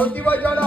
ज्योतिबा ज्यादा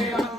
Yeah.